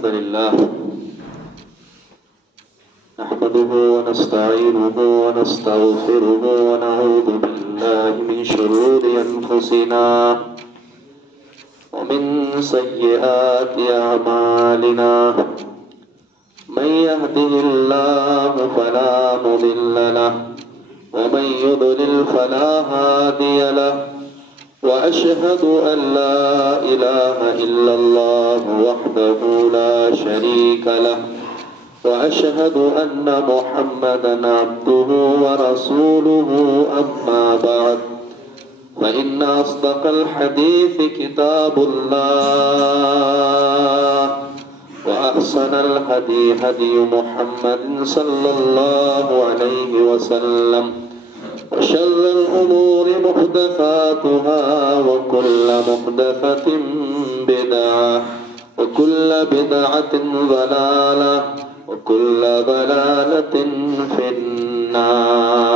الحمد لله نحمده ونستعينه ونستغفره ونعوذ بالله من شرور أنفسنا ومن سيئات أعمالنا من يهده الله فلا مضل له ومن يضلل فلا هادي له وأشهد أن لا إله إلا الله وحده لا شريك له وأشهد أن محمدا عبده ورسوله أما بعد فإن أصدق الحديث كتاب الله وأحسن الهدي هدي محمد صلى الله عليه وسلم وشر الأمور محدثاتها وكل محدثة بدعة وكل بدعة ضلالة وكل ضلالة في النار.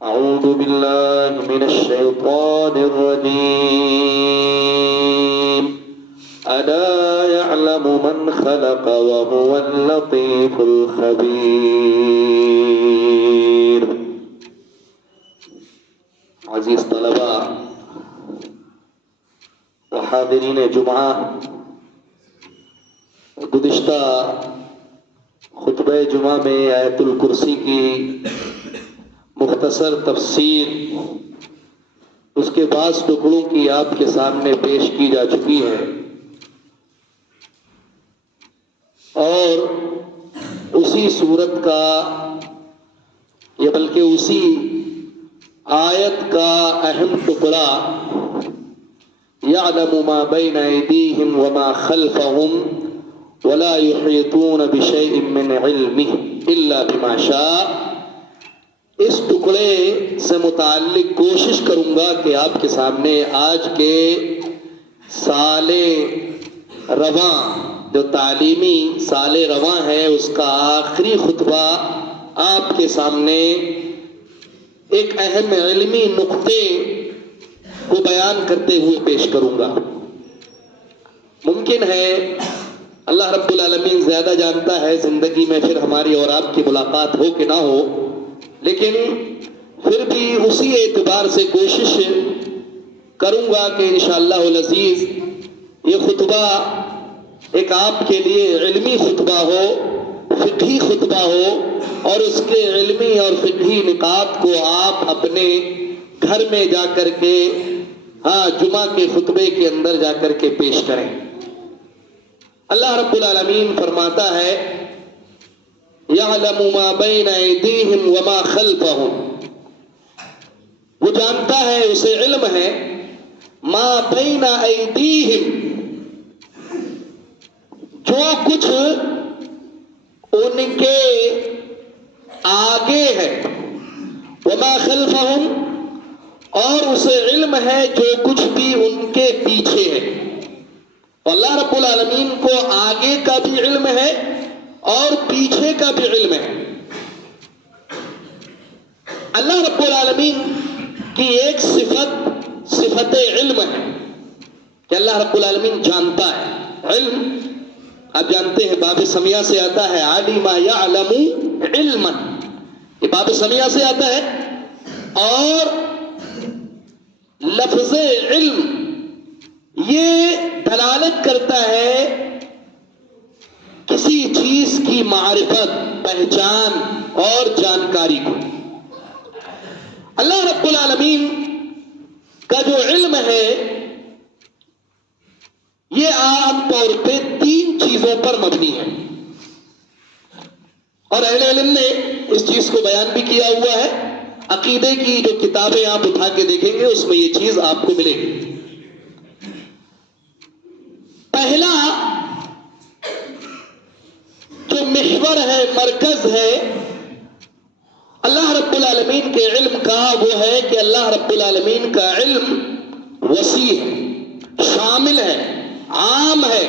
أعوذ بالله من الشيطان الرجيم. ألا يعلم من خلق وهو اللطيف الخبير. عزیز طلباء و حاضرین جمعہ، گزشتہ خطبہ جمعہ میں آیت الکرسی کی مختصر تفسیر اس کے بعض ٹکڑوں کی آپ کے سامنے پیش کی جا چکی ہے، اور اسی صورت کا یا بلکہ اسی آیت کا اہم ٹکڑا یعلم ما بین ایدیہم وما خلفہم ولا یحیطون بشیء من علمہ الا بما شاء، اس ٹکڑے سے متعلق کوشش کروں گا کہ آپ کے سامنے آج کے سال رواں، جو تعلیمی سال رواں ہے، اس کا آخری خطبہ آپ کے سامنے ایک اہم علمی نقطے کو بیان کرتے ہوئے پیش کروں گا۔ ممکن ہے اللہ رب العالمین زیادہ جانتا ہے زندگی میں پھر ہماری اور آپ کی ملاقات ہو کہ نہ ہو، لیکن پھر بھی اسی اعتبار سے کوشش کروں گا کہ انشاءاللہ العزیز یہ خطبہ ایک آپ کے لیے علمی خطبہ ہو، فقہی خطبہ ہو، اور اس کے علمی اور فقہی نکات کو آپ اپنے گھر میں جا کر کے جمعہ کے خطبے کے اندر جا کر کے پیش کریں۔ اللہ رب العالمین فرماتا ہے یعلم ما بین ایدیہم وما خلفہم، وہ جانتا ہے، اسے علم ہے، ما بین ایدیہم، جو کچھ ان کے آگے ہے، وما خلفہم، اور اسے علم ہے جو کچھ بھی ان کے پیچھے ہے۔ اللہ رب العالمین کو آگے کا بھی علم ہے اور پیچھے کا بھی علم ہے۔ اللہ رب العالمین کی ایک صفت علم ہے کہ اللہ رب العالمین جانتا ہے۔ علم آپ جانتے ہیں باب سمیہ سے آتا ہے، علم یعلم علما، یہ باب سمیہ سے آتا ہے، اور لفظ علم یہ دلالت کرتا ہے کسی چیز کی معرفت، پہچان اور جانکاری کو۔ اللہ رب العالمین کا جو علم ہے یہ عام طور پہ 3 چیزوں پر مبنی ہے، اور اہل علم نے اس چیز کو بیان بھی کیا ہوا ہے۔ عقیدے کی جو کتابیں آپ اٹھا کے دیکھیں گے اس میں یہ چیز آپ کو ملے گی۔ پہلا جو محور ہے، مرکز ہے اللہ رب العالمین کے علم کا، وہ ہے کہ اللہ رب العالمین کا علم وسیع ہے، شامل ہے، عام ہے۔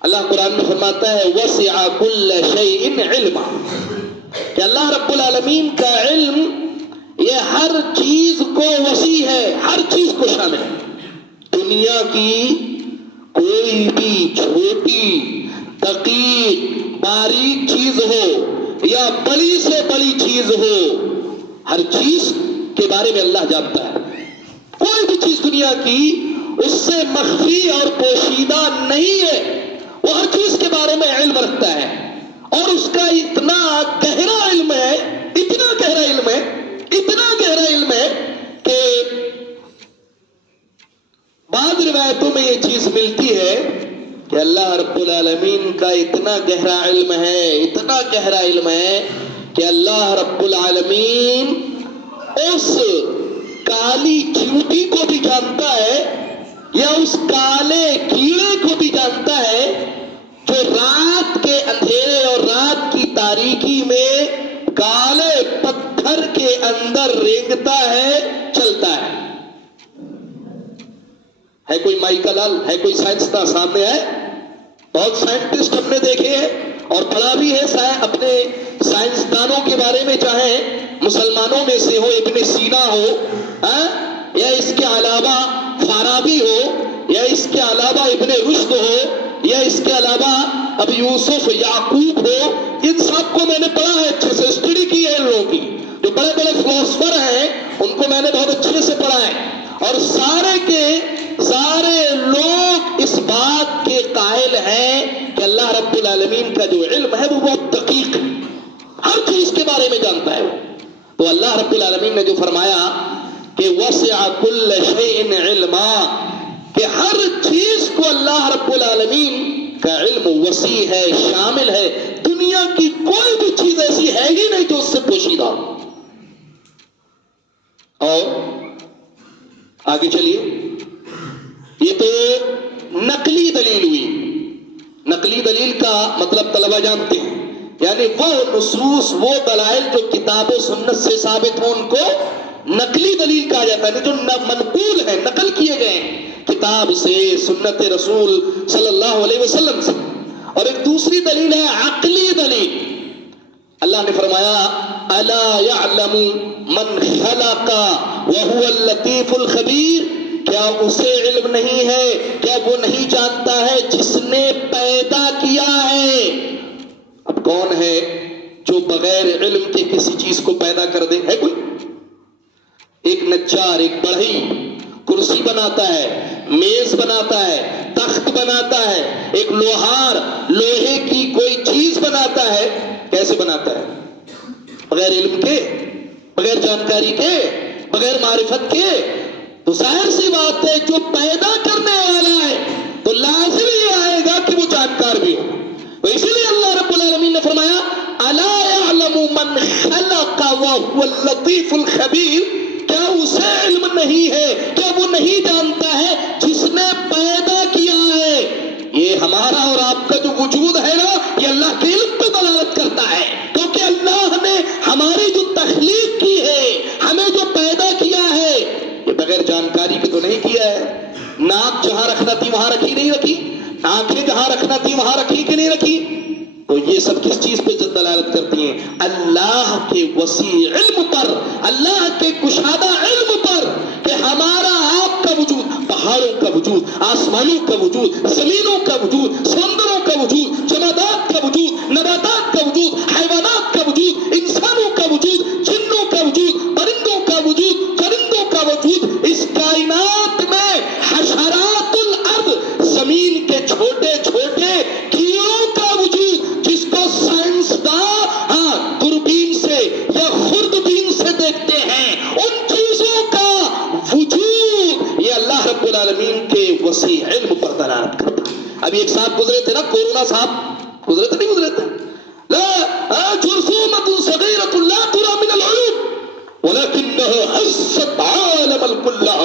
اللہ قرآن میں فرماتا ہے وسع کل شیء علما، کہ اللہ رب العالمین کا علم یہ ہر چیز کو وسیع ہے، ہر چیز کو شامل ہے۔ دنیا کی کوئی کوئی بھی چھوٹی دقیق باریک چیز ہو یا بڑی سے بڑی چیز ہو، ہر چیز کے بارے میں اللہ جانتا ہے. کوئی بھی چیز دنیا کی اس سے مخفی اور پوشیدہ نہیں ہے. وہ ہر چیز کے بارے میں علم رکھتا ہے، اور اس کا اتنا گہرا علم ہے، اتنا گہرا علم ہے، اتنا گہرا علم ہے کہ بعض روایتوں میں یہ چیز ملتی ہے کہ اللہ رب العالمین کا اتنا گہرا علم ہے، اتنا گہرا علم ہے کہ اللہ رب العالمین اس کالی چیونٹی کو بھی جانتا ہے یا اس کالے کیڑے کو بھی جانتا ہے جو رات کے اندھیرے اور رات کی تاریکی میں کالے پتھر کے اندر رینگتا ہے، چلتا ہے. ہے کوئی مائیکل لال، ہے کوئی سائنسداں سامنے ہے؟ بہت سائنٹسٹ ہم نے دیکھے ہیں اور پڑھا بھی ہے اپنے سائنسدانوں کے بارے میں، چاہے مسلمانوں میں سے ہو ابن سینا ہو، یا اس کے علاوہ فارابی ہو، یا اس کے علاوہ ابن رشد ہو، یا اس کے علاوہ ابو یوسف یعقوب ہو. ان سب کو میں نے پڑھا ہے، اچھے سے اسٹڈی کی ہے. ان لوگوں کی جو بڑے بڑے فلاسفر ہیں ان کو میں نے بہت اچھے سے پڑھا ہے، اور سارے کے سارے لوگ اس بات کے قائل ہیں کہ اللہ رب العالمین کا جو علم ہے وہ بہت دقیق ہے، ہر چیز کے بارے میں جانتا ہے. تو اللہ رب العالمین نے جو فرمایا کہ وسع کل شیء علما، کہ ہر چیز کو اللہ رب العالمین کا علم وسیع ہے، شامل ہے. دنیا کی کوئی بھی چیز ایسی ہے ہی نہیں جو اس سے پوشیدہ. اور آگے چلیے، یہ تو نقلی دلیل ہوئی. نقلی دلیل کا مطلب طلبہ جانتے ہیں، یعنی وہ نصوص، وہ دلائل جو کتاب و سنت سے ثابت ہوں ان کو نقلی دلیل کہا جاتا ہے، جو منقول ہے، نقل کیے گئے ہیں کتاب سے، سنت رسول صلی اللہ علیہ وسلم سے. اور ایک دوسری دلیل ہے عقلی دلیل. اللہ نے فرمایا الا يعلم من خلق وهو اللطیف الخبیر، کیا اسے علم نہیں ہے، کیا وہ نہیں جانتا ہے جس نے پیدا کیا ہے. اب کون ہے جو بغیر علم کے کسی چیز کو پیدا کر دے؟ ہے کوئی؟ ایک نجار، ایک بڑھئی کرسی بناتا ہے، میز بناتا ہے، تخت بناتا ہے. ایک لوہار لوہے کی کوئی چیز بناتا ہے، کیسے بناتا ہے؟ بغیر علم کے، بغیر جانکاری کے، بغیر معرفت کے. تو ظاہر سی بات ہے جو پیدا کرنے والا ہے تو لازم یہ آئے گا کہ وہ جانکار بھی ہو. تو اسی لیے اللہ رب العالمین نے فرمایا الا يعلم من خلق وهو اللطیف الخبیر، کیا اسے علم نہیں ہے، کیا وہ نہیں جانتا ہے جس نے پیدا کیا ہے. یہ ہمارا اور آپ کا جو وجود ہے نا، یہ اللہ کے علم پہ دلالت کرتا ہے، کیونکہ اللہ نے ہماری جو تخلیق کی ہے، ہمیں جو پیدا کیا ہے، یہ بغیر جانکاری کے تو نہیں کیا ہے. ناک جہاں رکھنا تھی وہاں رکھی نہیں رکھی، آنکھیں جہاں رکھنا تھی وہاں رکھی کہ نہیں رکھی. تو یہ سب کس چیز پہ دلالت کرتی ہیں؟ اللہ کے وسیع علم پر، اللہ کے کشادہ علم پر، کہ ہمارا آپ کا وجود، پہاڑوں کا وجود، آسمانوں کا وجود، زمینوں کا وجود، سمندروں کا وجود، جمادات کا وجود، نباتات کا وجود، حیوانات کا وجود، انسانوں کا وجود، جنوں کا وجود، پرندوں کا وجود، چرندوں کا وجود، اس کائنات میں حشرات الارض، زمین کے چھوٹے چھوٹے کیڑوں کا وجود، جس کو سائنسداں دوربین سے یا خوردبین سے دیکھتے ہیں، ان چیزوں کا وجود، یہ اللہ رب العالمین کے وسیع علم پر دلالت کرتا ہے. ابھی ایک صاحب گزرے تھے نا، کورونا صاحب گزرے تھے، نہیں گزرے تھے؟ لا جرثومۃ صغیرۃ لا ترى من العیوب ولکنها حست عالم الکلھا.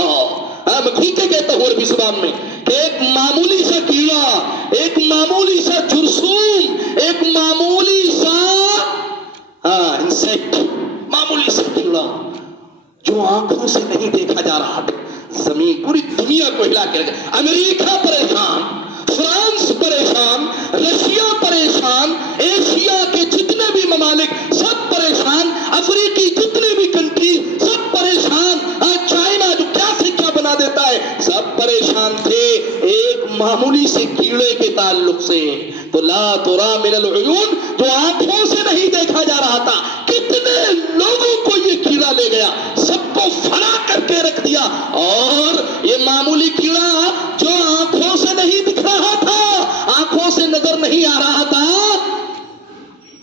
میں ٹھیک ہے کہتا ہوں عربی زبان میں کہ ایک معمولی سا کیڑا، ایک معمولی سا جرثوم، ایک معمولی سا انسیکٹ، معمولی سا کیڑا جو آنکھوں سے نہیں دیکھا جا رہا تھا، زمین پوری دنیا کو ہلا کے رکھا. امریکہ پریشان، فرانس پریشان، رشیا پریشان، ایشیا کے جتنے بھی ممالک سب پریشان، افریقی جتنے بھی کنٹری سب پریشان، چائنا جو کیا سے کیا بنا دیتا ہے، سب پریشان تھے. ایک معمولی سے کیڑے کے تعلق سے، تو لا ترا من العیون، جو آنکھوں سے نہیں دیکھا جا رہا تھا، کتنے لوگوں کو یہ کیڑا لے گیا، سب کو فنا کر کے رکھ دیا. اور یہ معمولی کیڑا جو آنکھوں سے نہیں دکھ رہا تھا، آنکھوں سے نظر نہیں آ رہا تھا،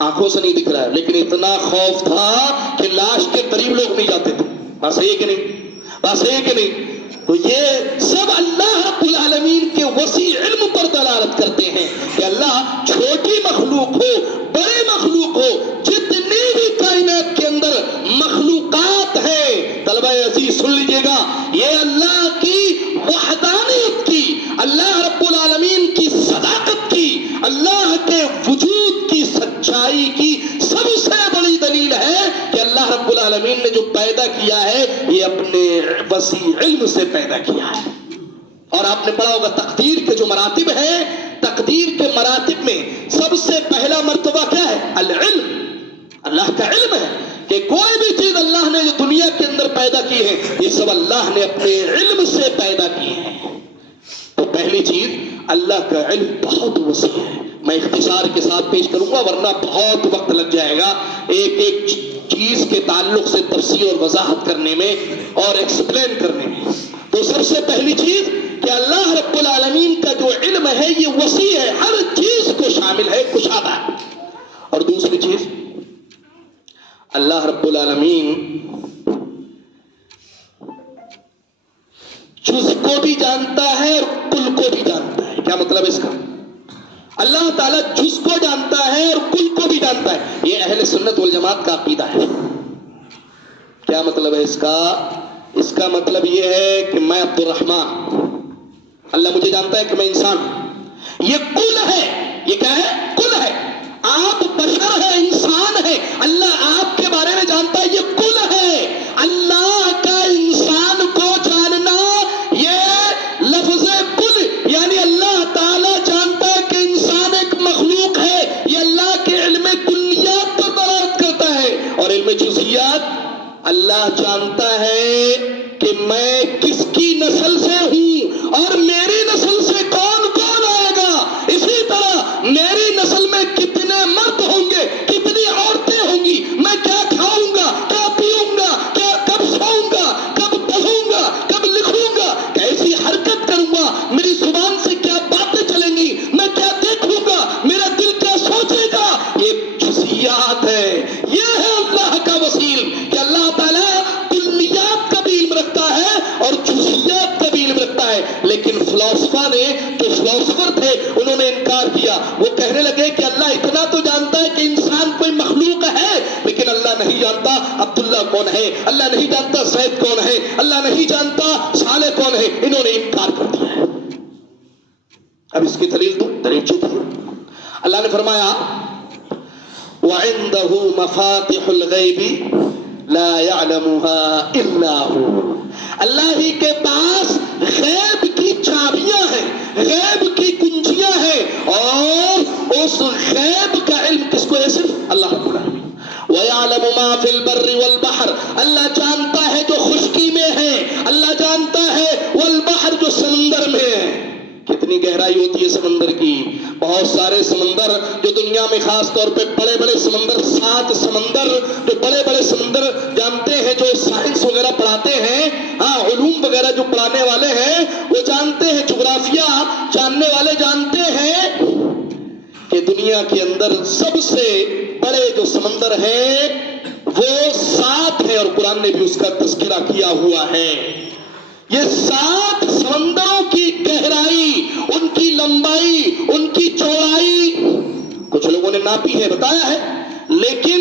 آنکھوں سے نہیں دکھ رہا ہے، لیکن اتنا خوف تھا کہ لاش کے قریب لوگ نہیں جاتے تھے. بس ہے کہ نہیں؟ بس ہے کہ نہیں؟ تو یہ سب اللہ رب العالمین کے وسیع علم پر دلالت کرتے ہیں کہ اللہ چھوٹی مخلوق ہو، بڑے مخلوق ہو، جتنی بھی کائنات کے اندر مخلوقات ہیں، طلبہ عزیز سن لیجئے گا، یہ اللہ کی وحدانیت کی، اللہ رب العالمین کی صداقت کی، اللہ کے وجود کی سچائی کی سب سے بڑی دلیل ہے کہ اللہ رب العالمین نے جو پیدا کیا ہے یہ اپنے وسیع علم سے پیدا کیا ہے. اور آپ نے پڑھا ہوگا تقدیر کے جو مراتب ہیں، تقدیر کے مراتب میں سب سے پہلا مرتبہ کیا ہے؟ العلم. اللہ کا علم ہے کہ کوئی بھی چیز اللہ نے جو دنیا کے اندر پیدا کی ہے یہ سب اللہ نے اپنے علم سے پیدا کی ہے. تو پہلی چیز اللہ کا علم بہت وسیع ہے. میں اختصار کے ساتھ پیش کروں گا ورنہ بہت وقت لگ جائے گا ایک ایک چیز کے تعلق سے تفسیر اور وضاحت کرنے میں اور ایکسپلین کرنے میں. تو سب سے پہلی چیز کہ اللہ رب العالمین کا جو علم ہے یہ وسیع ہے، ہر چیز کو شامل ہے، کشادہ ہے. اور دوسری چیز اللہ رب العالمین جز کو بھی جانتا ہے اور کل کو بھی جانتا ہے. کیا مطلب اس کا؟ اللہ تعالیٰ جز کو جانتا ہے اور کل کو بھی جانتا ہے. یہ اہل سنت والجماعت کا عقیدہ ہے. کیا مطلب ہے اس کا؟ اس کا مطلب یہ ہے کہ میں عبد الرحمن، اللہ مجھے جانتا ہے کہ میں انسان ہوں. یہ کل ہے. یہ کیا ہے؟ کل ہے. آپ بشر ہے، انسان ہے، اللہ آپ کے بارے میں جانتا ہے، یہ کل ہے. اللہ کا انسان کو جاننا یہ لفظ کل، یعنی اللہ تعالیٰ جانتا ہے کہ انسان ایک مخلوق ہے، یہ اللہ کے علم کلیات پر دلالت کرتا ہے. اور علم جزئیات، اللہ جانتا ہے کہ میں کس کی نسل سے ہوں اور میری نسل سے کون کون آئے گا. اسی طرح میری نسل میں کتنے مرد ہوں گے، کتنی عورتیں ہوں گی، میں کیا کھاؤں گا، کیا پیوں گا، کیا کب سوؤں گا، کب پڑھوں گا، کب لکھوں گا، کیسی حرکت کروں گا، میری زبان سے کیا باتیں چلیں گی، میں کیا دیکھوں گا، میرا دل کیا سوچے گا. یہ جزئیات ہے. یہ ہے اللہ کا وسیل کہ اللہ تعالیٰ کلیات کا بھی علم رکھتا ہے اور جزئیات کا بھی علم رکھتا ہے. لیکن فلاسفہ نے، جو فلاسفر تھے، انہوں نے انکار کیا. وہ کہنے لگے کہ اللہ اتنا تو جانتا ہے کہ انسان کوئی مخلوق ہے، لیکن اللہ نہیں جانتا عبداللہ کون ہے، اللہ نہیں جانتا زید کون ہے، اللہ نہیں جانتا صالح کون ہے. انہوں نے انکار کر دیا ہے. اب اس کی دلیل دو. دلیل چیت ہے، اللہ نے فرمایا وَعِنْدَهُ مَفَاتِحُ الْغَيْبِ لَا يَعْلَمُهَا إِلَّا هُوَ. اللہ ہی کے پاس غیب کی چابیاں ہیں، غیب کی کنجیاں ہیں، اور اس غیب کا علم کس کو ہے؟ صرف اللہ رب العالمین. وَيَعْلَمُ مَا فِي الْبَرِّ وَالْبَحْرِ. اللہ جانتا ہے جو خشکی میں ہے، اللہ جانتا ہے والبحر جو سمندر میں ہے. کتنی گہرائی ہوتی ہے سمندر کی. بہت سارے سمندر جو دنیا میں خاص طور پہ بڑے بڑے سمندر، 7 سمندر جو بڑے بڑے سمندر جانتے ہیں، جو سائنس وغیرہ پڑھاتے ہیں، ہاں علوم وغیرہ جو پڑھانے والے ہیں وہ جانتے ہیں، جغرافیہ جاننے والے جانتے ہیں کہ دنیا کے اندر سب سے بڑے جو سمندر ہیں وہ 7 ہیں، اور قرآن نے بھی اس کا تذکرہ کیا ہوا ہے. یہ 7 سمندروں کی گہرائی، ان کی لمبائی، ان کی چوڑائی کچھ لوگوں نے ناپی ہے، بتایا ہے، لیکن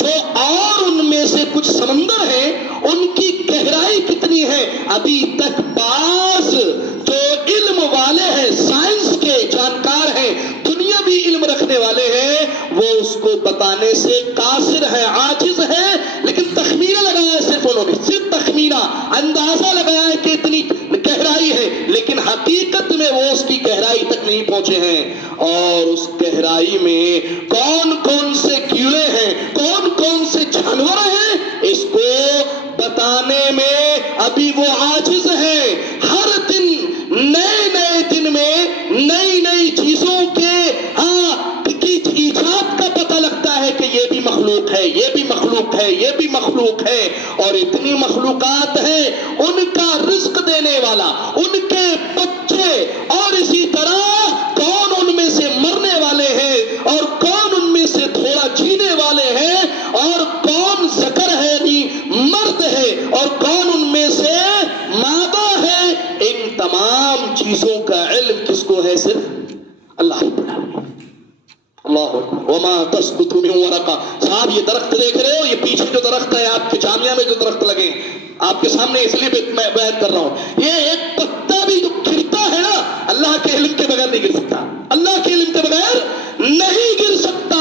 جو اور ان میں سے کچھ سمندر ہیں ان کی گہرائی کتنی ہے ابھی تک بعض جو علم والے ہیں، سائنس کے جانکار ہیں، دنیاوی علم رکھنے والے ہیں، وہ اس کو بتانے سے قاصر ہے، عاجز ہے. لیکن تخمینہ لگایا ہے صرف انہوں نے، صرف تخمینہ، اندازہ لگایا ہے کہ اتنی گہرائی ہے، لیکن حقیقت میں وہ اس کی گہرائی تک نہیں پہنچے ہیں. اور اس گہرائی میں کون کون سے کیڑے ہیں، کون کون سے جانور ہیں، اس کو بتانے میں ابھی وہ عاجز ہیں. ہر دن نئے نئے دن میں نئے مخلوق ہے اور اتنی مخلوقات ہیں، ان کا رزق دینے والا، ان کے بچے، اور اسی طرح کون ان میں سے مرنے والے ہیں اور کون ان میں سے تھوڑا جینے والے ہیں، اور کون ذکر ہے نہیں مرد ہے، اور کون ان میں سے مادہ ہے، ان تمام چیزوں کا علم کس کو ہے؟ صرف اللہ رب العالمین۔ اللہ وما تسقط من ورقہ۔ صاحب یہ درخت دیکھ رہے ہو، یہ پیچھے جو درخت ہے آپ کے جامعہ میں جو درخت لگے آپ کے سامنے، اس لیے میں بیان کر رہا ہوں، یہ ایک پتا بھی جو گرتا ہے نا، اللہ کے علم کے بغیر نہیں گر سکتا، اللہ کے علم کے بغیر نہیں گر سکتا۔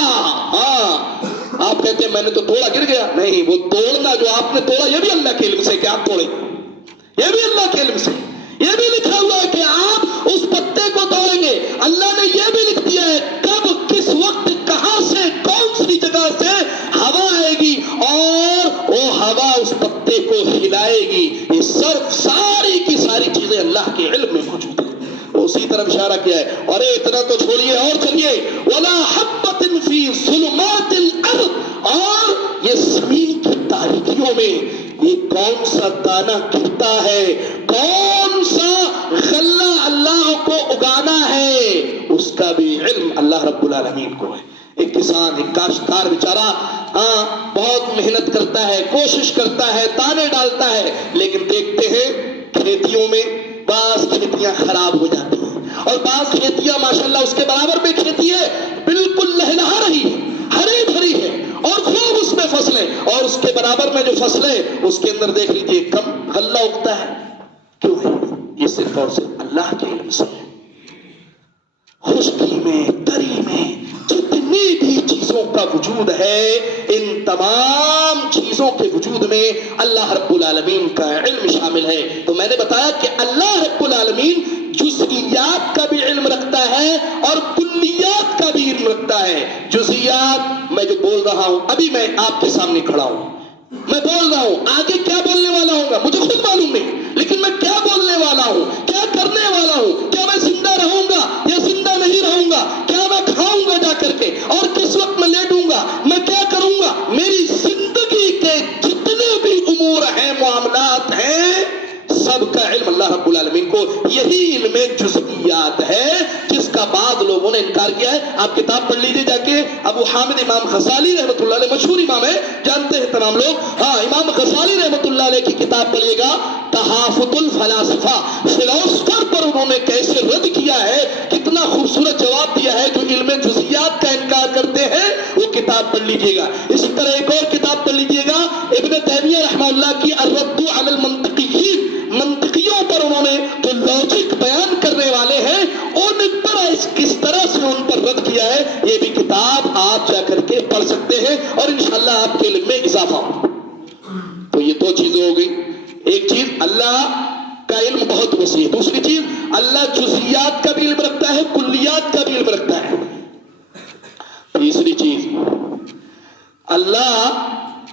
ہاں آپ کہتے ہیں میں نے تو توڑا گر گیا، نہیں، وہ توڑنا جو آپ نے توڑا یہ بھی اللہ کے علم سے کہ آپ توڑے، یہ بھی اللہ کے علم سے، یہ بھی لکھا ہوا ہے کہ آپ اس پتے کو توڑیں گے، اللہ نے یہ بھی لکھ دیا ہے کب کس وقت کہاں سے کون سی جگہ سے ہوا آئے گی اور وہ ہوا اس پتے کو ہلائے گی، یہ صرف ساری کی ساری چیزیں اللہ کے علم میں موجود ہیں۔ اسی طرف اشارہ کیا ہے، اور اتنا تو چھوڑیے اور چلیے، ولا حبۃ فی ظلمات الارض، اور یہ زمین کی تاریکیوں میں یہ کون سا دانہ گرتا ہے، کون سا غلہ اللہ کو اگانا ہے، اس کا بھی علم اللہ رب العالمین کو ہے۔ ایک کسان، ایک کاشتکار بیچارہ بہت محنت کرتا ہے، کوشش کرتا ہے، دانے ڈالتا ہے، لیکن دیکھتے ہیں کھیتیوں میں بعض کھیتیاں خراب ہو جاتی ہیں، اور بعض کھیتیاں ماشاءاللہ اس کے برابر میں کھیتی ہے، بالکل لہلہا رہی ہے، ہری بھری ہے، اور خوب اس میں فصلیں، اور اس کے برابر میں جو فصلیں اس کے اندر دیکھ لیجیے کم غلہ اگتا ہے۔ کیوں ہے؟ یہ صرف اور صرف اللہ کے علم سے۔ خشکی میں، تری میں جتنی بھی چیزوں کا وجود ہے، ان تمام چیزوں کے وجود میں اللہ رب العالمین کا علم شامل ہے۔ تو میں نے بتایا کہ اللہ رب العالمین جزئیات کا بھی علم رکھتا ہے اور کلیات کا بھی علم رکھتا ہے۔ جزئیات میں جو بول رہا ہوں، ابھی میں آپ کے سامنے کھڑا ہوں، میں بول رہا ہوں، آگے کیا بولنے والا ہوں گا مجھے خود معلوم نہیں، لیکن میں کیا بولنے والا ہوں، کیا کرنے والا ہوں، کیا میں زندہ رہوں گا یا زندہ نہیں رہوں گا، کیا میں کھاؤں گا جا کر کے اور کس وقت میں لیٹوں گا، میں کیا کروں گا، میری زندگی کے جتنے بھی امور ہیں، معاملات ہیں، سب کا علم اللہ رب العالمین کو۔ یہی علم جزئیات ہے جس کا بعض لوگوں نے انکار کیا ہے۔ آپ کتاب پڑھ لیجیے جا کے، ابو حامد امام غزالی رحمۃ اللہ علیہ، مشہور امام ہے، جانتے ہیں تمام لوگ، امام غزالی رحمۃ اللہ علیہ کی کتاب پڑھیے گا، تحافظ الفلاسفہ، فلاسفر پر انہوں نے کیسے رد کیا ہے، کتنا خوبصورت جواب دیا ہے۔ جو علم جزئیات کا انکار کرتے ہیں وہ کتاب پڑھ لیجیے گا۔ اسی طرح ایک اور کتاب پڑھ لیجیے گا، ابن تیمیہ رحمہ اللہ کی الرد علی المنطقیین، منطقیوں پر انہوں نے جو لاجک بیان کرنے والے ہیں ان پر کس طرح سے ان پر رد کیا ہے، یہ بھی کتاب آپ جا کر کے پڑھ سکتے ہیں اور انشاءاللہ آپ کے علم میں اضافہ ہو۔ تو یہ دو چیزیں ہو گئی، ایک چیز اللہ کا علم بہت وسیع ہے، دوسری چیز اللہ جزئیات کا بھی علم رکھتا ہے، کلیات کا بھی علم رکھتا ہے، تیسری چیز اللہ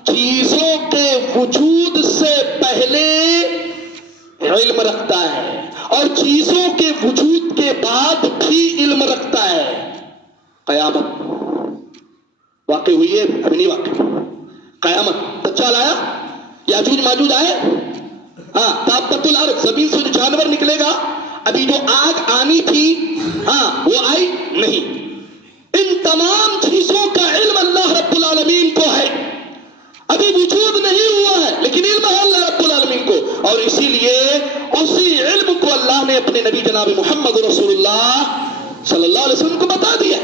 چیزوں کے وجود سے پہلے علم رکھتا ہے اور چیزوں کے وجود کے بعد بھی علم رکھتا ہے۔ قیامت واقع ہوئی ہے؟ ابھی نہیں واقع، قیامت دجال آیا، یاجوج ماجوج آئے، دابۃ الارض، زمین سے جو جانور نکلے گا، ابھی جو آگ آنی تھی وہ آئی نہیں۔ ان تمام چیزوں کا علم اللہ رب العالمین کو ہے، ابھی وجود نہیں ہوا ہے لیکن علم ہے اللہ رب العالمین کو، اور اسی لیے اسی علم کو اللہ نے اپنے نبی جناب محمد رسول اللہ صلی اللہ علیہ وسلم کو بتا دیا،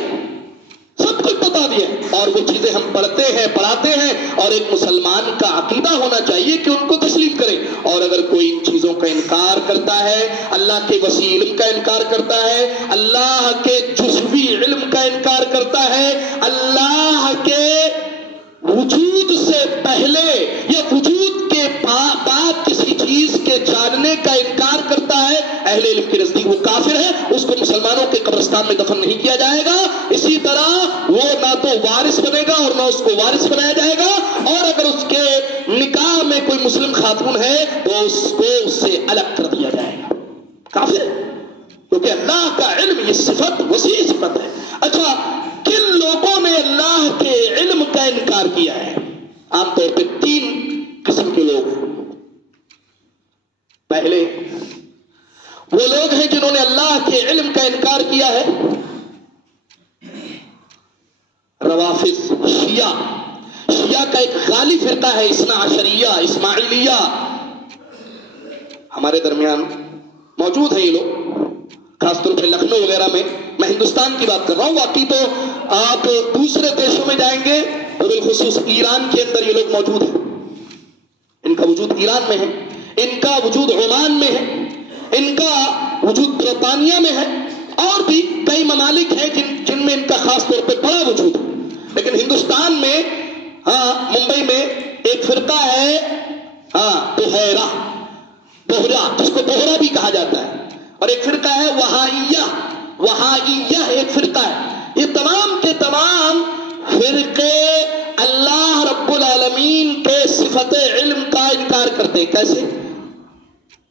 سب کچھ بتا دیا، اور وہ چیزیں ہم پڑھتے ہیں، پڑھاتے ہیں، اور ایک مسلمان کا عقیدہ ہونا چاہیے کہ ان کو تسلیم کرے۔ اور اگر کوئی ان چیزوں کا انکار کرتا ہے، اللہ کے وسیع علم کا انکار کرتا ہے، اللہ کے جزوی علم کا انکار کرتا ہے، اللہ کے وجود سے پہلے یا وجود کے بعد کسی چیز کے جاننے کا انکار کرتا ہے، اہل علم کے نزدیک وہ کافر ہے، اس کو مسلمانوں کے قبرستان میں دفن نہیں کیا جائے گا۔ اسی طرح وہ نہ تو وارث بنے گا اور نہ اس کو وارث بنایا جائے گا، اور اگر اس کے نکاح میں کوئی مسلم خاتون ہے تو اس کو اس سے الگ کر دیا جائے گا، کافر، کیونکہ اللہ کا علم یہ صفت وسیع صفت ہے۔ اچھا، کن لوگوں نے اللہ کے علم کا انکار کیا ہے؟ عام طور پہ تین انکار کیا ہے؟ روافض، شیعہ کا ایک غالب فرقہ ہے اثنا عشریہ، اسماعیلیہ، ہمارے درمیان موجود ہیں یہ لوگ، خاص طور پہ لکھنؤ وغیرہ میں. میں ہندوستان کی بات کر رہا ہوں، باقی تو آپ دوسرے دیشوں میں جائیں گے تو بالخصوص ایران کے اندر یہ لوگ موجود ہیں. ان کا وجود ایران میں ہے، ان کا وجود عمان میں ہے، ان کا وجود برطانیہ میں ہے، اور بھی کئی ممالک ہیں جن میں ان کا خاص طور پہ بڑا وجود ہے. لیکن ہندوستان میں ممبئی میں ایک فرقہ ہے بہرا، جس کو بہرا بھی کہا جاتا ہے، اور ایک فرقہ ہے وہائیہ ایک فرقہ ہے. یہ تمام کے تمام فرقے اللہ رب العالمین کے صفت علم کا انکار کرتے ہیں. کیسے؟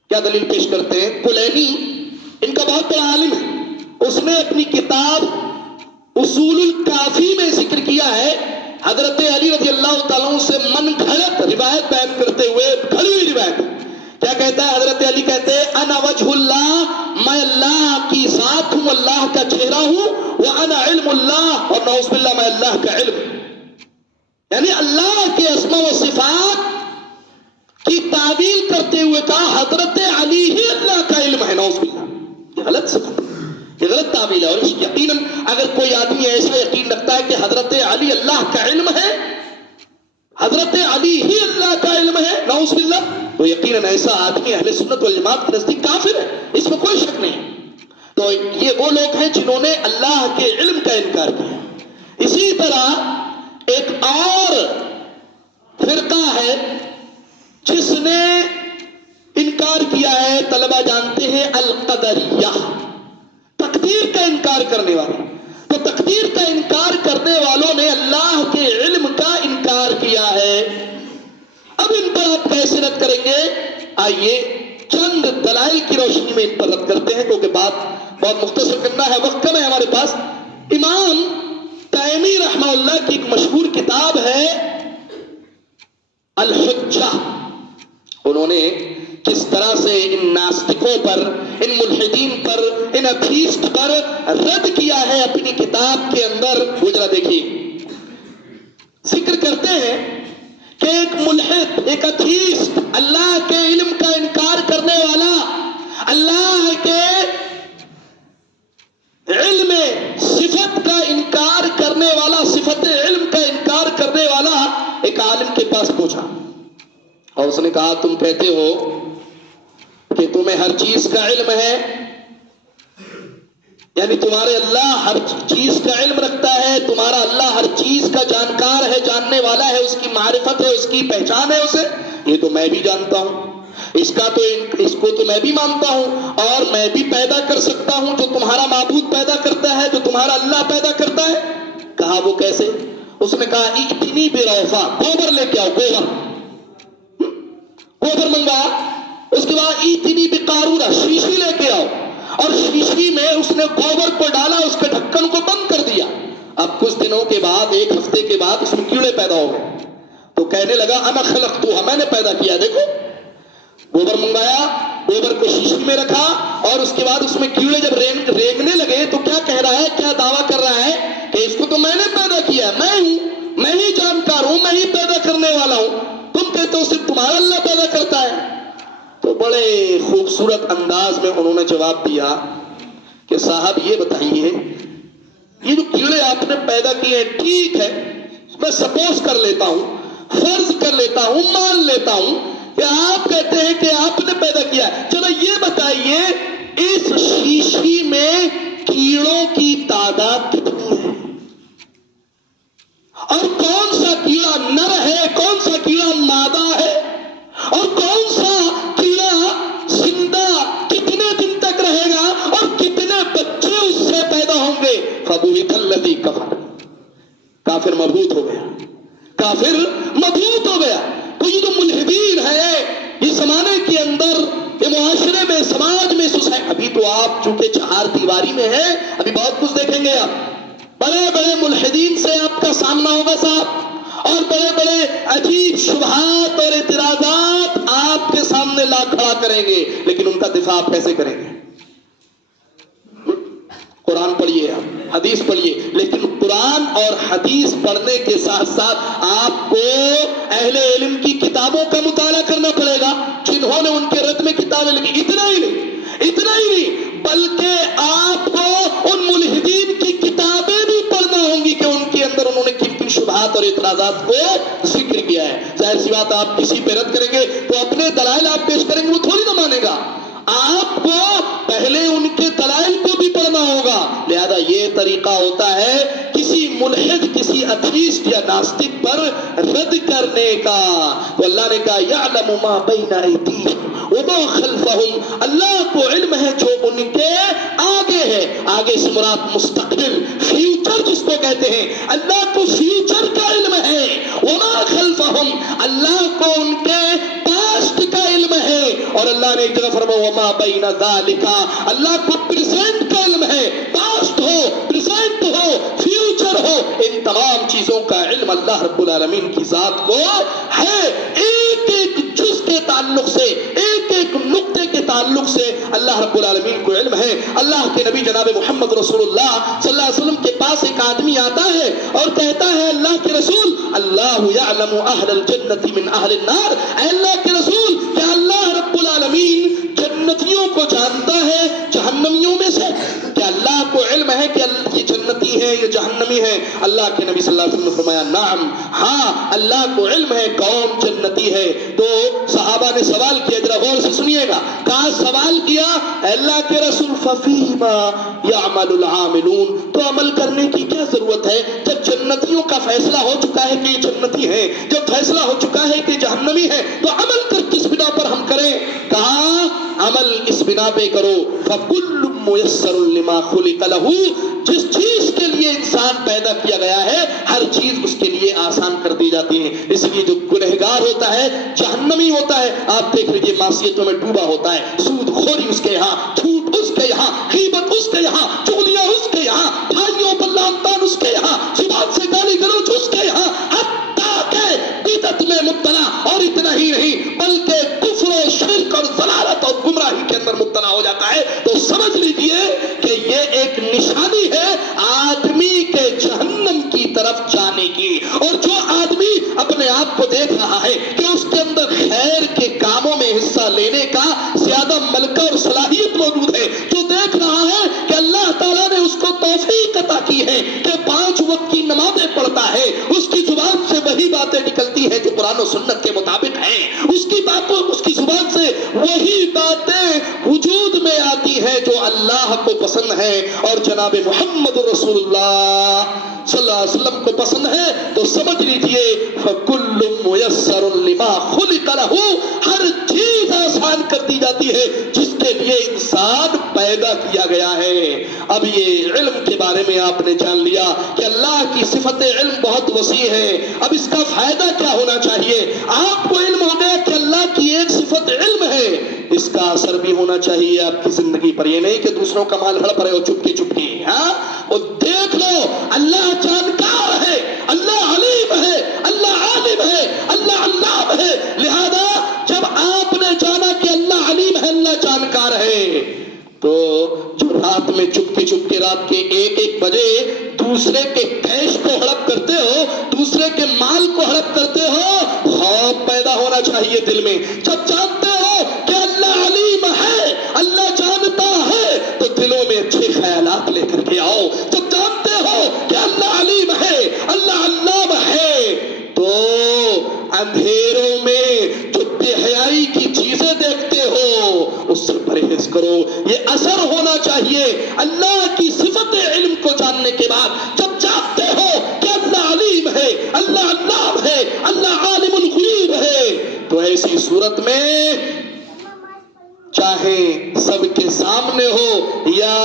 کیا دلیل پیش کرتے ہیں؟ کلینی ان کا بہت بڑا عالم ہے، اس نے اپنی کتاب اصول الکافی میں ذکر کیا ہے حضرت علی رضی اللہ تعالیٰ عنہ سے من گھڑت روایت بیان کرتے ہوئے، گھڑی ہوئی روایت. کیا کہتا ہے حضرت علی؟ کہتے ہیں انا وجہ اللہ، میں اللہ کی ذات ہوں، اللہ کا چہرہ ہوں، وانا علم اللہ، اور نعوذ باللہ میں اللہ کا علم. یعنی اللہ کے اسماء و صفات کی تعویل کرتے ہوئے کہا حضرت علی ہی اللہ کا علم ہے. نعوذ باللہ، یہ غلط صفت ہے، یہ غلط تعویل ہے. اور یقیناً اگر کوئی آدمی ایسا یقین رکھتا ہے کہ حضرت علی اللہ کا علم ہے، حضرت علی ہی اللہ کا علم ہے، نعوذ باللہ، تو یقیناً ایسا آدمی اہل سنت والجماعت کے نزدیک کافر ہے، اس میں کوئی شک نہیں. تو یہ وہ لوگ ہیں جنہوں نے اللہ کے علم کا انکار کیا. اسی طرح ایک اور فرقہ ہے جس نے انکار کیا ہے، طلبہ جانتے ہیں، القدریہ، تقدیر کا انکار کرنے والے. تو تقدیر کا انکار کرنے والوں نے اللہ کے علم کا انکار کیا ہے. اب ان پر آپ کیسے رد کریں گے؟ آئیے چند دلائل کی روشنی میں ان پر رد کرتے ہیں، کیونکہ بات بہت مختصر کرنا ہے، وقت کم ہے ہمارے پاس. امام تیمی رحمہ اللہ کی ایک مشہور کتاب ہے الحجہ. انہوں نے کس طرح سے ان ناستکوں پر، ان ملحدین پر، ان اتھیسٹ پر رد کیا ہے اپنی کتاب کے اندر، وہ ذرا دیکھیے. ذکر کرتے ہیں کہ ایک ملحد، ایک اتھیسٹ، اللہ کے علم کا انکار کرنے والا، اللہ کے علم صفت کا انکار کرنے والا، صفت علم کا انکار کرنے والا ایک عالم کے پاس پہنچا اور اس نے کہا تم کہتے ہو کہ تمہیں ہر چیز کا علم ہے، یعنی تمہارے اللہ ہر چیز کا علم رکھتا ہے، تمہارا اللہ ہر چیز کا جانکار ہے، جاننے والا ہے، اس کی معرفت ہے، اس کی پہچان ہے اسے. یہ تو میں بھی جانتا ہوں، اس کو تو میں بھی مانتا ہوں، اور میں بھی پیدا کر سکتا ہوں جو تمہارا معبود پیدا کرتا ہے، جو تمہارا اللہ پیدا کرتا ہے. کہا وہ کیسے؟ اس نے کہا ائتنی بروفا، گوبر لے کے آؤ، گوبر منگایا. اس کے بعد ائتنی بقارورہ، شیشی لے کے آؤ، اور شیشی میں اس نے گوبر کو ڈالا، اس کے ڈھکن کو بند کر دیا. اب کچھ دنوں کے بعد، ایک ہفتے کے بعد اس میں کیڑے پیدا ہو گئے. تو کہنے لگا انا خلقتھا، میں نے پیدا کیا. دیکھو، گوبر منگایا، گوبر کو شیشی میں رکھا، اور اس کے بعد اس میں کیڑے جب رینگنے لگے تو کیا کہہ رہا ہے، کیا دعویٰ کر رہا ہے کہ اس کو تو میں نے پیدا کیا ہے، میں ہوں، میں ہی جانکار ہوں، میں ہی پیدا کرنے والا ہوں. تم کہتے ہو صرف تمہارا اللہ پیدا کرتا ہے. تو بڑے خوبصورت انداز میں انہوں نے جواب دیا کہ صاحب یہ بتائیے، یہ جو کیڑے آپ نے پیدا کیے ہیں، ٹھیک ہے، میں سپوز کر لیتا ہوں، فرض کر لیتا ہوں، مان لیتا ہوں کہ آپ کہتے ہیں کہ آپ نے پیدا کیا ہے. چلو یہ بتائیے اس شیشی میں کیڑوں کی تعداد کتنی ہے، اور کون سا کیڑا نر ہے، کون سا کیڑا مادہ ہے، اور کون سا کیڑا زندہ کتنے دن تک رہے گا، اور کتنے بچے اس سے پیدا ہوں گے. فبہت الذی کفر، کافر مبہوت ہو گیا، کافر مبہوت ہو گیا. تو یہ جو ملحدین ہے، یہ زمانے کے اندر، یہ معاشرے میں، سماج میں، ابھی تو آپ چونکہ چہار دیواری میں ہیں، ابھی بہت کچھ دیکھیں گے. آپ بڑے بڑے ملحدین سے آپ کا سامنا ہوگا صاحب، اور بڑے بڑے عجیب شبہات اور اعتراضات آپ کے سامنے لا کھڑا کریں گے، لیکن ان کا دفاع آپ کیسے کریں گے؟ قرآن پڑھیے، حدیث پڑھیے، لیکن قرآن اور حدیث پڑھنے کے ساتھ ساتھ آپ کو اہل علم کی کتابوں کا مطالعہ کرنا پڑے گا جنہوں نے ان کے رد میں کتابیں لکھی۔ اتنا ہی نہیں بلکہ آپ کو ان ملحدین کی کتابیں بھی پڑھنا ہوں گی کہ ان کے اندر انہوں نے کن کن شبہات اور اعتراضات کو ذکر کیا ہے۔ ظاہر سی بات، آپ کسی پہ رد کریں گے تو اپنے دلائل آپ پیش کریں گے، وہ تھوڑی نہ مانے گا، آپ کو پہلے ان کے دلائل کو بھی پڑھنا ہوگا۔ لہذا یہ طریقہ ہوتا ہے کسی ملحد، کسی ایتھیسٹ یا ناستک پر رد کرنے کا۔ تو اللہ نے کہا یعلم ما بین ایدیہم وما خلفہم، اللہ کو علم ہے جو ان کے آگے ہے۔ آگے سے مراد مستقبل، فیوچر جس کو کہتے ہیں، اللہ کو فیوچر کا علم ہے۔ وما خلفہم، اللہ کو ان کے پاسٹ کا علم ہے۔ اور اللہ نے ایک جگہ فرمایا وما بین ذالک، اللہ کو پریزنٹ کا علم ہے، پاسٹ ہو، پریزنٹ ہو، فیوچر ہو، ان تمام چیزوں کا علم اللہ رب العالمین کی ذات کو ہے۔ ایک ایک جز کے تعلق سے، ایک ایک نقطے کے تعلق سے اللہ رب العالمین کو علم ہے۔ اللہ کے نبی جناب محمد رسول اللہ صلی اللہ علیہ وسلم کے پاس ایک آدمی آتا ہے اور کہتا ہے اللہ کے رسول اللہ یعلم اہل الجنت من اہل النار، اے اللہ کے رسول کیا اللہ رب العالمین جنتیوں کو جانتا ہے جہنمیوں میں سے؟ کیا اللہ کو علم ہے کہ یہ جنتی ہے یہ جہنمی ہے؟ اللہ کے نبی صلی اللہ علیہ وسلم نے فرمایا نعم، ہاں اللہ کو علم ہے کون جنتی ہے۔ تو صحابہ نے سوال کیا، ذرا غور سے سنیے گا، کہا سوال کیا اے اللہ کے رسول ففیما یعمل العاملون، تو عمل کرنے کی کیا ضرورت ہے؟ جب جنتیوں کا فیصلہ ہو چکا ہے کہ یہ جنتی ہے، جب فیصلہ ہو چکا ہے کہ جہنمی ہے، تو عمل کس بنا پر ہم کریں؟ کہا عمل اس بنا پہ کرو فَكُلُّ مُيَسَّرٌ لِمَا خُلِقَ لَهُ، جس چیز کے لیے انسان پیدا کیا گیا ہے ہر چیز اس کے لیے آسان کر دی جاتی ہے۔ اس لیے جو گنہگار ہوتا ہے جہنمی ہوتا ہے، آپ دیکھ لیجئے معصیتوں میں ڈوبا ہوتا ہے، سود خوری اس کے یہاں، جھوٹ اس کے یہاں، غیبت اس کے یہاں، چغلیاں اس کے یہاں، بھائیوں پر لعن طعن اس کے یہاں، زبان سے گالی گلوچ اس کے یہاں، حتیٰ کہ بدعت میں مبتلا، اور اتنا ہی نہیں بلکہ کفر و شرک اور ضلالت اور گمراہی کے اندر مبتلا ہو جاتا ہے۔ تو سمجھ لیجئے کہ یہ ایک نشانی ہے آدمی کے جہنم کی طرف جانے کی۔ اور جو آدمی اپنے آپ کو دیکھ رہا ہے کہ اس کے اندر خیر کے کاموں میں حصہ لینے کا زیادہ ملکہ اور صلاحیت موجود ہے، جو دیکھ رہا ہے کہ اللہ تعالیٰ نے اس کو توفیق عطا کی ہے کہ 5 وقت کی نمازیں پڑھتا ہے، اس کی زبان سے وہی باتیں نکلتی ہیں جو قرآن و سنت کے مطابق ہیں، اس کی زبان سے وہی باتیں وجود میں آتی ہیں جو اللہ کو پسند ہے اور جناب محمد رسول اللہ صلی اللہ علیہ وسلم کو پسند ہے، تو سمجھ لیجئے فَكُلُّ مُيَسَّرٌ لِمَا خُلِقَ لَهُ، ہر چیز آسان کر دی جاتی ہے جس کے لیے انسان پیدا کیا گیا ہے۔ اب یہ علم کے بارے میں آپ نے جان لیا کہ اللہ کی صفت علم بہت وسیع ہے۔ اب اس کا فائدہ کیا ہونا چاہیے؟ آپ کو علم ہو گیا کہ اللہ کی ایک صفت علم ہے، اس کا اثر بھی ہونا چاہیے آپ کی زندگی پر۔ یہ نہیں کہ دوسروں کا مال ہڑپ رہے ہو چپکی چپکی، ہاں، اور دیکھ لو اللہ جانکار ہے، اللہ علیم ہے، اللہ عالم ہے، اللہ علام ہے۔ لہذا جب آپ نے جانا کہ اللہ علیم ہے، اللہ جانکار ہے، تو جو رات میں چپکے رات کے 1-1 بجے دوسرے کے کیش کو ہڑپ کرتے ہو، دوسرے کے مال کو ہڑپ کرتے ہو، خوف پیدا ہونا چاہیے دل میں۔ جب جانتے ہو کہ اللہ علیم ہے، اللہ جانتا ہے، تو دلوں میں اچھے خیالات لے کر کے آؤ۔ جب جانتے ہو کہ اللہ علیم ہے، اللہ علام ہے، تو اندھیروں میں جو بے حیائی کی چیزیں دیکھتے ہو اس سے پرہیز کرو۔ یہ اثر ہونا چاہیے اللہ کی صفت علم کو جاننے کے بعد۔ جب جانتے ہو کہ اللہ علیم ہے، اللہ علام ہے، اللہ عالم الغیب ہے، تو ایسی صورت میں چاہے سب کے سامنے ہو یا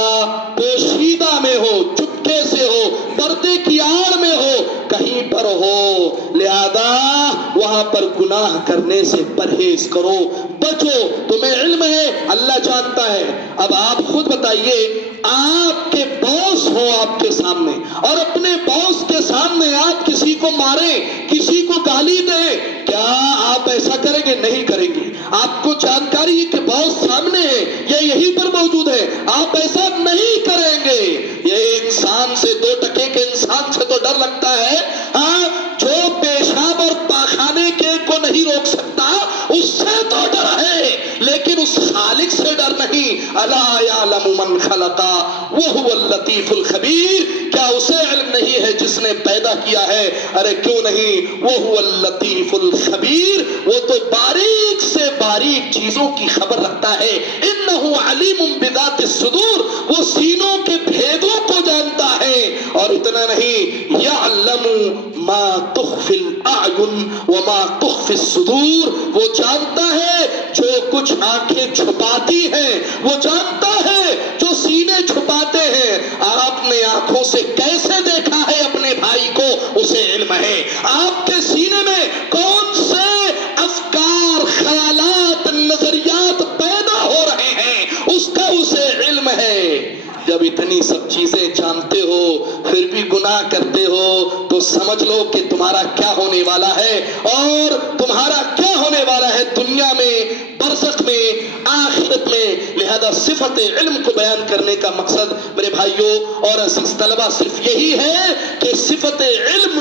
پوشیدہ میں ہو، چپکے سے ہو، پردے کی آڑ میں ہو، کہیں پر ہو، لہذا وہاں پر گناہ کرنے سے پرہیز کرو، بچو۔ تمہیں علم ہے، اللہ جانتا ہے۔ اب آپ خود بتائیے، آپ کے باس ہو آپ کے سامنے اور اپنے باس کے سامنے آپ کسی کو ماریں، کسی کو گالی دیں، کیا آپ ایسا کریں گے؟ نہیں کریں گے۔ آپ کو جانکاری ہے کہ باس سامنے ہے یا یہیں پر موجود ہے، آپ ایسا نہیں کریں گے۔ ڈر لگتا ہے، ہاں جو پیشاب اور پاخانے کے کو نہیں روک سکتا اس سے تو ڈر ہے، لیکن اس خالق سے ڈر نہیں۔ الا یعلم من خلق وهو اللطیف الخبیر، کیا اسے علم نہیں ہے جس نے پیدا کیا ہے؟ ارے کیوں نہیں، وهو اللطیف الخبیر، وہ تو باریک سے باریک چیزوں کی خبر رکھتا ہے۔ انہ علیم بذات الصدور، وہ سینوں کے بھیدوں کو جانتا ہے۔ اور اتنا نہیں، یعلم ما تخفی الاعین وما تخفی الصدور، وہ جانتا ہے جو کچھ آنکھیں چھپاتی ہیں، وہ جانتا ہے جو سینے چھپاتے ہیں۔ آپ نے آنکھوں سے کیسے دیکھا ہے اپنے بھائی کو، اسے علم ہے۔ آپ کے سینے میں کون سے افکار، خیالات، نظریات پیدا ہو رہے ہیں، اس کا اسے علم ہے۔ جب اتنی سب چیزیں جانتے ہو پھر بھی گناہ کرتے ہو تو سمجھ لو کہ تمہارا کیا ہونے والا ہے، اور تمہارا کیا ہونے والا ہے دنیا میں، برزخ میں، آخرت میں۔ لہذا صفت علم کو بیان کرنے کا مقصد میرے بھائیوں اور عزیز طلبہ صرف یہی ہے کہ صفت علم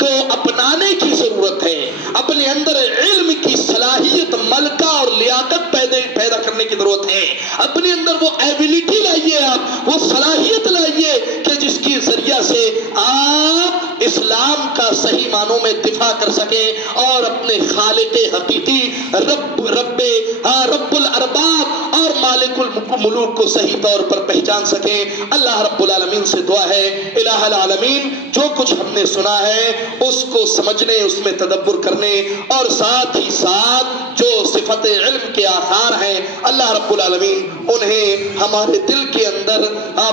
کو اپنانے کی ضرورت ہے، اپنے اندر علم کی صلاحیت، ملکہ اور لیاقت پیدا کرنے کی ضرورت ہے۔ اپنے اندر وہ ایبیلٹی لائیے، آپ وہ صلاحیت لائیے کہ جس کی ذریعہ سے آپ اسلام کا صحیح معنوں میں دفاع کر سکیں اور اپنے خالق حقیقی رب الارباب اور مالک الملوک کو صحیح طور پر پہچان سکیں۔ اللہ رب العالمین سے دعا ہے، الہ العالمین جو کچھ ہم نے سنا ہے اس کو سمجھنے، اس میں تدبر کرنے، اور ساتھ ہی ساتھ جو صفت علم کے آثار ہیں اللہ رب العالمین انہیں ہمارے دل کے اندر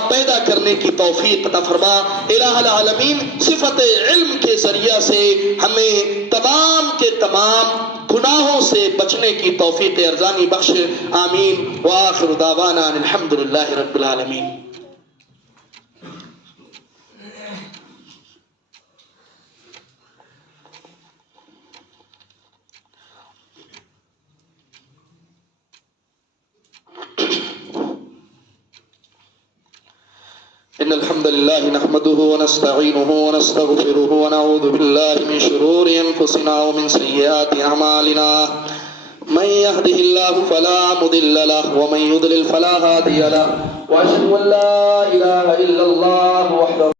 پیدا کرنے کی توفیق عطا فرما۔ الہ العالمین صفت علم کے ذریعہ سے ہمیں تمام کے تمام گناہوں سے بچنے کی توفیق ارزانی بخش، آمین۔ وآخر دعوانا الحمدللہ رب العالمین۔ إن الحمد لله نحمده ونستعينه ونستغفره ونعوذ بالله من شرور أنفسنا ومن سيئات أعمالنا، من يهده الله فلا مضل له ومن يضلل فلا هادي له، وأشهد أن لا إله إلا الله وحده